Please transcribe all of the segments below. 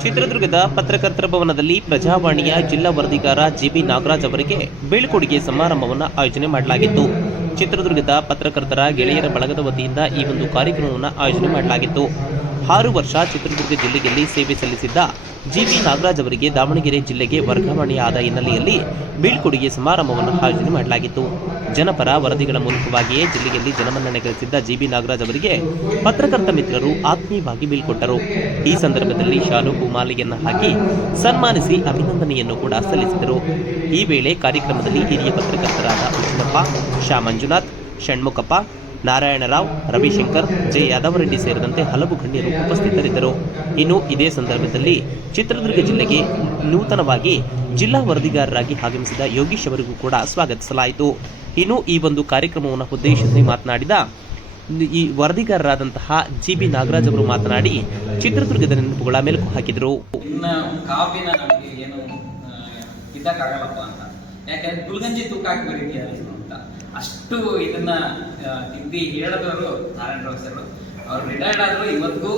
ಚಿತ್ರದುರ್ಗದ ಪತ್ರಕರ್ತರ ಭವನದಲ್ಲಿ ಪ್ರಜಾವಾಣಿಯ ಜಿಲ್ಲಾ ವರದಿಗಾರ ಜಿಬಿ ನಾಗರಾಜ್ ಅವರಿಗೆ ಬೀಳ್ಕೊಡುಗೆ ಸಮಾರಂಭವನ್ನು ಆಯೋಜನೆ ಮಾಡಲಾಗಿತ್ತು. ಚಿತ್ರದುರ್ಗದ ಪತ್ರಕರ್ತರ ಗೆಳೆಯರ ಬಳಗದ ವತಿಯಿಂದ ಈ ಒಂದು ಕಾರ್ಯಕ್ರಮವನ್ನು ಆಯೋಜನೆ ಮಾಡಲಾಗಿತ್ತು. ಆರು ವರ್ಷ ಚಿತ್ರದುರ್ಗ ಜಿಲ್ಲೆಯಲ್ಲಿ ಸೇವೆ ಸಲ್ಲಿಸಿದ್ದ ಜಿಬಿ ನಾಗರಾಜ್ ಅವರಿಗೆ ದಾವಣಗೆರೆ ಜಿಲ್ಲೆಗೆ ವರ್ಗಾವಣೆಯಾದ ಹಿನ್ನೆಲೆಯಲ್ಲಿ ಬೀಳ್ಕೊಡುಗೆ ಸಮಾರಂಭವನ್ನು ಆಯೋಜನೆ ಮಾಡಲಾಗಿತ್ತು. ಜನಪರ ವರದಿಗಳ ಮೂಲಕವಾಗಿಯೇ ಜಿಲ್ಲೆಯಲ್ಲಿ ಜನಮನ್ನಣೆ ಗಳಿಸಿದ್ದ ಜಿಬಿ ನಾಗರಾಜ್ ಅವರಿಗೆ ಪತ್ರಕರ್ತ ಮಿತ್ರರು ಆತ್ಮೀಯವಾಗಿ ಬೀಳ್ಕೊಟ್ಟರು. ಈ ಸಂದರ್ಭದಲ್ಲಿ ಶಾಲು ಮಾಲೆಯನ್ನು ಹಾಕಿ ಸನ್ಮಾನಿಸಿ ಅಭಿನಂದನೆಯನ್ನು ಕೂಡ ಸಲ್ಲಿಸಿದರು. ಈ ವೇಳೆ ಕಾರ್ಯಕ್ರಮದಲ್ಲಿ ಹಿರಿಯ ಪತ್ರಕರ್ತರಾದ ಉಜ್ಜನಪ್ಪ ಶಾ ಮಂಜುನಾಥ್ ಷಣ್ಮುಖಪ್ಪ ನಾರಾಯಣರಾವ್, ರವಿಶಂಕರ್, ಜೆ. ಯಾದವರೆಡ್ಡಿ ಸೇರಿದಂತೆ ಹಲವು ಗಣ್ಯರು ಉಪಸ್ಥಿತರಿದ್ದರು. ಇನ್ನು ಇದೇ ಸಂದರ್ಭದಲ್ಲಿ ಚಿತ್ರದುರ್ಗ ಜಿಲ್ಲೆಗೆ ನೂತನವಾಗಿ ಜಿಲ್ಲಾ ವರದಿಗಾರರಾಗಿ ಆಗಮಿಸಿದ ಯೋಗೀಶ್ ಅವರಿಗೂ ಕೂಡ ಸ್ವಾಗತಿಸಲಾಯಿತು. ಇನ್ನು ಈ ಒಂದು ಕಾರ್ಯಕ್ರಮವನ್ನು ಉದ್ದೇಶಿಸಿ ಮಾತನಾಡಿದ ಈ ವರದಿಗಾರರಾದಂತಹ ಜಿ ಬಿ ನಾಗರಾಜ್ ಅವರು ಮಾತನಾಡಿ ಚಿತ್ರದುರ್ಗದ ನೆನಪುಗಳ ಮೆಲುಕು ಹಾಕಿದರು. ಯಾಕಂದ್ರೆ ತೂಕ ಹಾಕಿ ಅಷ್ಟು ಇದನ್ನ ತಿದ್ದಿ ಹೇಳಿದವರು ನಾರಾಯಣರಾವ್ ಸರ್. ಅವ್ರು ರಿಟೈರ್ಡ್ ಆದ್ರು ಇವತ್ತಿಗೂ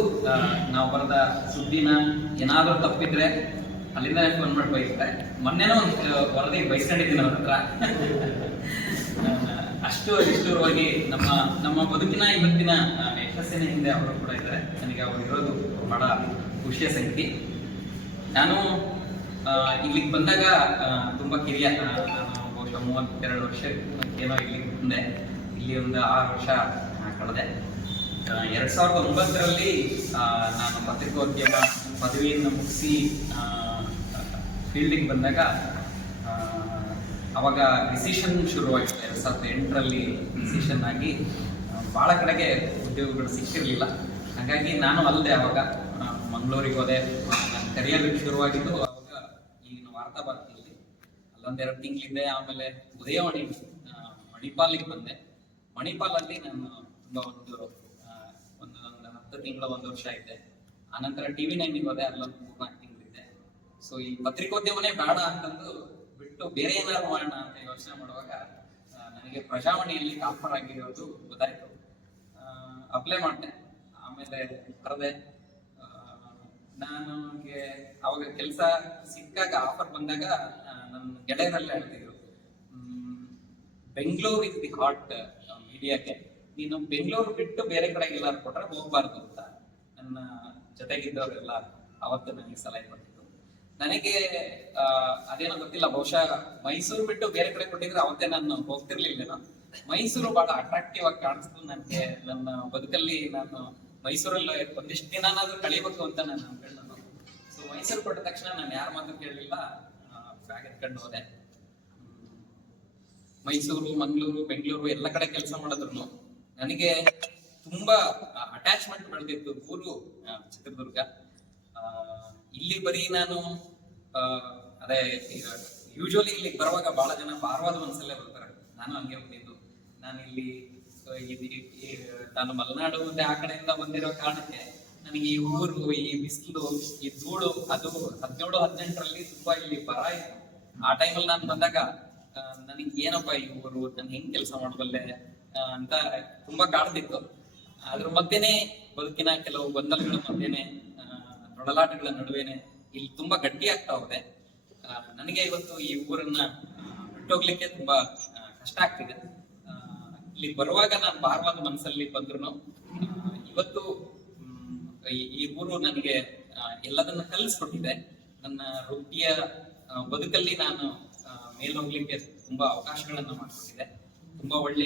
ನಾವು ಬರೆದ ಸುದ್ದಿನ ಏನಾದರೂ ತಪ್ಪಿದ್ರೆ ಅಲ್ಲಿಂದ ಫೋನ್ ಮಾಡಿ ಬಯಸ್ತಾರೆ ಮೊನ್ನೆನೂ ಒಂದು ವರದಿ ಬೈಸ್ಕೊಂಡಿದ್ದೀನಿ ಅವ್ರ ಹತ್ರ. ಅಷ್ಟು ನಿಷ್ಠುರವಾಗಿ ನಮ್ಮ ನಮ್ಮ ಬದುಕಿನ ಇವತ್ತಿನ ಯಶಸ್ಸಿನ ಹಿಂದೆ ಅವರು ಕೂಡ ಇದ್ದಾರೆ. ನನಗೆ ಅವರು ಇರೋದು ಬಹಳ ಖುಷಿಯ ಸಂಗತಿ. ನಾನು ಇಲ್ಲಿಗೆ ಬಂದಾಗ ತುಂಬಾ ಕಿರಿಯ ಬಹುಶಃ ಮೂವತ್ತೆರಡು ವರ್ಷ ಏನೋ ಇಲ್ಲಿ ಮುಂದೆ, ಇಲ್ಲಿ ಒಂದು ಆರು ವರ್ಷ ಕಳೆದೆ. ಎರಡು ಸಾವಿರದ ಒಂಬತ್ತರಲ್ಲಿ ನಾನು ಪತ್ರಿಕೋದ್ಯಮ ಪದವಿಯನ್ನು ಮುಗಿಸಿ ಫೀಲ್ಡಿಗೆ ಬಂದಾಗ ಅವಾಗ ಡಿಸಿಷನ್ ಶುರುವಾಯಿತು. ಎರಡ್ ಸಾವಿರದ ಎಂಟರಲ್ಲಿ ಡಿಸಿಷನ್ ಆಗಿ ಭಾಳ ಕಡೆಗೆ ಉದ್ಯೋಗಗಳು ಸಿಕ್ಕಿರಲಿಲ್ಲ. ಹಾಗಾಗಿ ನಾನು ಅಲ್ಲದೆ ಅವಾಗ ಮಂಗಳೂರಿಗೆ ಹೋದೆ. ನನ್ನ ಕರಿಯರ್ ಶುರುವಾಗಿದ್ದು ಅವಾಗ ಈಗಿನ ವಾರ್ತಾ ಅಲ್ಲೊಂದೆರಡು ತಿಂಗಳಿದ್ದೆ ಆಮೇಲೆ ಉದಯವಾಣಿ ಮಣಿಪಾಲಿಗೆ ಬಂದೆ. ಮಣಿಪಾಲಲ್ಲಿ ನಾನು ತುಂಬ ಒಂದು ಒಂದು ಒಂದು ಹತ್ತು ತಿಂಗಳ, ಒಂದು ವರ್ಷ ಇದ್ದೆ ಆನಂತರ ಟಿವಿ ನೈನಿಗೆ ಹೋದೆ, ಅಲ್ಲೊಂದು ಮೂರ್ನಾಲ್ಕು ತಿಂಗಳಿದ್ದೆ ಸೊ ಈ ಪತ್ರಿಕೋದ್ಯಮನೇ ಬೇಡ ಅಂತಂದು ಬಿಟ್ಟು ಬೇರೆ ಏನಾದ್ರು ಮಾಡೋಣ ಅಂತ ಯೋಚನೆ ಮಾಡುವಾಗ ನನಗೆ ಪ್ರಜಾವಾಣಿಯಲ್ಲಿ ಆಫರ್ ಆಗಿರೋದು ಗೊತ್ತಾಯ್ತು. ಅಪ್ಲೈ ಮಾಡಿದೆ. ಆಮೇಲೆ ಕರೆದೆ. ನನಗೆ ಅವಾಗ ಕೆಲಸ ಸಿಕ್ಕಾಗ ಆಫರ್ ಬಂದಾಗ ನನ್ನ ಗೆಳೆಯರೆಲ್ಲ ಹೇಳ್ತಿದ್ರು. ಬೆಂಗಳೂರು ಇಸ್ ದಿ ಹಾಟ್ ಮೀಡಿಯಾಕ್ಕೆ ನೀನು ಬೆಂಗಳೂರು ಬಿಟ್ಟು ಬೇರೆ ಕಡೆ ಎಲ್ಲಾರು ಕೊಟ್ರೆ ಹೋಗ್ಬಾರ್ದು ಅಂತ ನನ್ನ ಜೊತೆಗಿದ್ದವರೆಲ್ಲ ಅವತ್ತು ನನಗೆ ಸಲಹೆ ಕೊಟ್ಟಿದ್ರು. ನನಗೆ ಅದೇನೋ ಗೊತ್ತಿಲ್ಲ, ಬಹುಶಃ ಮೈಸೂರು ಬಿಟ್ಟು ಬೇರೆ ಕಡೆ ಕೊಟ್ಟಿದ್ರೆ ಅವತ್ತೇ ನಾನು ಹೋಗ್ತಿರ್ಲಿಲ್ಲ ಮೈಸೂರು ಬಹಳ ಅಟ್ರಾಕ್ಟಿವ್ ಆಗಿ ಕಾಣಿಸ್ತು ನನಗೆ ನನ್ನ ಬದುಕಲ್ಲಿ ನಾನು ಮೈಸೂರಲ್ಲಿ ಒಂದಿಷ್ಟು ದಿನನಾದ್ರೂ ಕಳಿಬೇಕು ಅಂತ ನಾನು ಅನ್ಕೊಂಡು ಸೊ ಮೈಸೂರು ಕೊಟ್ಟ ತಕ್ಷಣ ನಾನು ಯಾರ ಮಾತು ಕೇಳಲಿಲ್ಲ. ಬ್ಯಾಗ್ ಎತ್ಕೊಂಡು ಹೋದೆ ಮೈಸೂರು, ಮಂಗಳೂರು, ಬೆಂಗಳೂರು ಎಲ್ಲ ಕಡೆ ಕೆಲಸ ಮಾಡಿದ್ರು ನನಗೆ ತುಂಬಾ ಅಟ್ಯಾಚ್ಮೆಂಟ್ ಬೆಳೆದಿತ್ತು ಊರು ಚಿತ್ರದುರ್ಗ. ಇಲ್ಲಿ ಬರೀ ನಾನು ಅದೇ ಯೂಶಲಿ ಇಲ್ಲಿ ಬರುವಾಗ ಬಹಳ ಜನ ಬಾರವಾದ ಮನಸ್ಸಲ್ಲೇ ಬರ್ತಾರೆ. ನಾನು ಹಂಗೆ ಬಂದಿದ್ದು ನಾನು ಇಲ್ಲಿ ನಾನು ಮಲೆನಾಡು ಮತ್ತೆ ಆ ಕಡೆಯಿಂದ ಬಂದಿರೋ ಕಾರಣಕ್ಕೆ ನನಗೆ ಈ ಊರು ಈ ಬಿಸಿಲು ಈ ಧೂಳು ಅದು ಹದಿನೇಳು ಹದಿನೆಂಟರಲ್ಲಿ ತುಂಬಾ ಇಲ್ಲಿ ಬರ ಇತ್ತು ಆ ಟೈಮಲ್ಲಿ ನಾನು ಬಂದಾಗ ನನಗೆ ಏನಪ್ಪ ಈ ಊರು? ನಾನು ಹೆಂಗ್ ಕೆಲಸ ಮಾಡಬಲ್ಲೆ? ಅಂತ ತುಂಬಾ ಕಾಡ್ತಿತ್ತು. ಅದ್ರ ಮಧ್ಯೆನೆ ಬದುಕಿನ ಕೆಲವು ಗೊಂದಲಗಳ ಮಧ್ಯೆನೆ ಆ, ತೊಡಲಾಟಗಳ ನಡುವೆನೆ ಇಲ್ಲಿ ತುಂಬಾ ಗಟ್ಟಿ ಆಗ್ತಾ ಹೋದೆ. ನನಗೆ ಇವತ್ತು ಈ ಊರನ್ನ ಬಿಟ್ಟೋಗ್ಲಿಕ್ಕೆ ತುಂಬಾ ಕಷ್ಟ ಆಗ್ತಿದೆ. ಇಲ್ಲಿ ಬರುವಾಗ ನಾನು ಭಾರವಾದ ಮನಸ್ಸಲ್ಲಿ ಬಂದ್ರು ಇವತ್ತು ಈ- ಊರು ನನಗೆ ಎಲ್ಲದನ್ನ ಕಲಿಸ್ಕೊಟ್ಟಿದೆ. ನನ್ನ ವೃತ್ತಿಯ ಬದುಕಲ್ಲಿ ನಾನು ಮೇಲೋಗ್ಲಿಕ್ಕೆ ಮೇಲ್ ತುಂಬಾ ಅವಕಾಶಗಳನ್ನ ಮಾಡಿಕೊಟ್ಟಿದೆ. ತುಂಬಾ ಒಳ್ಳೆಯ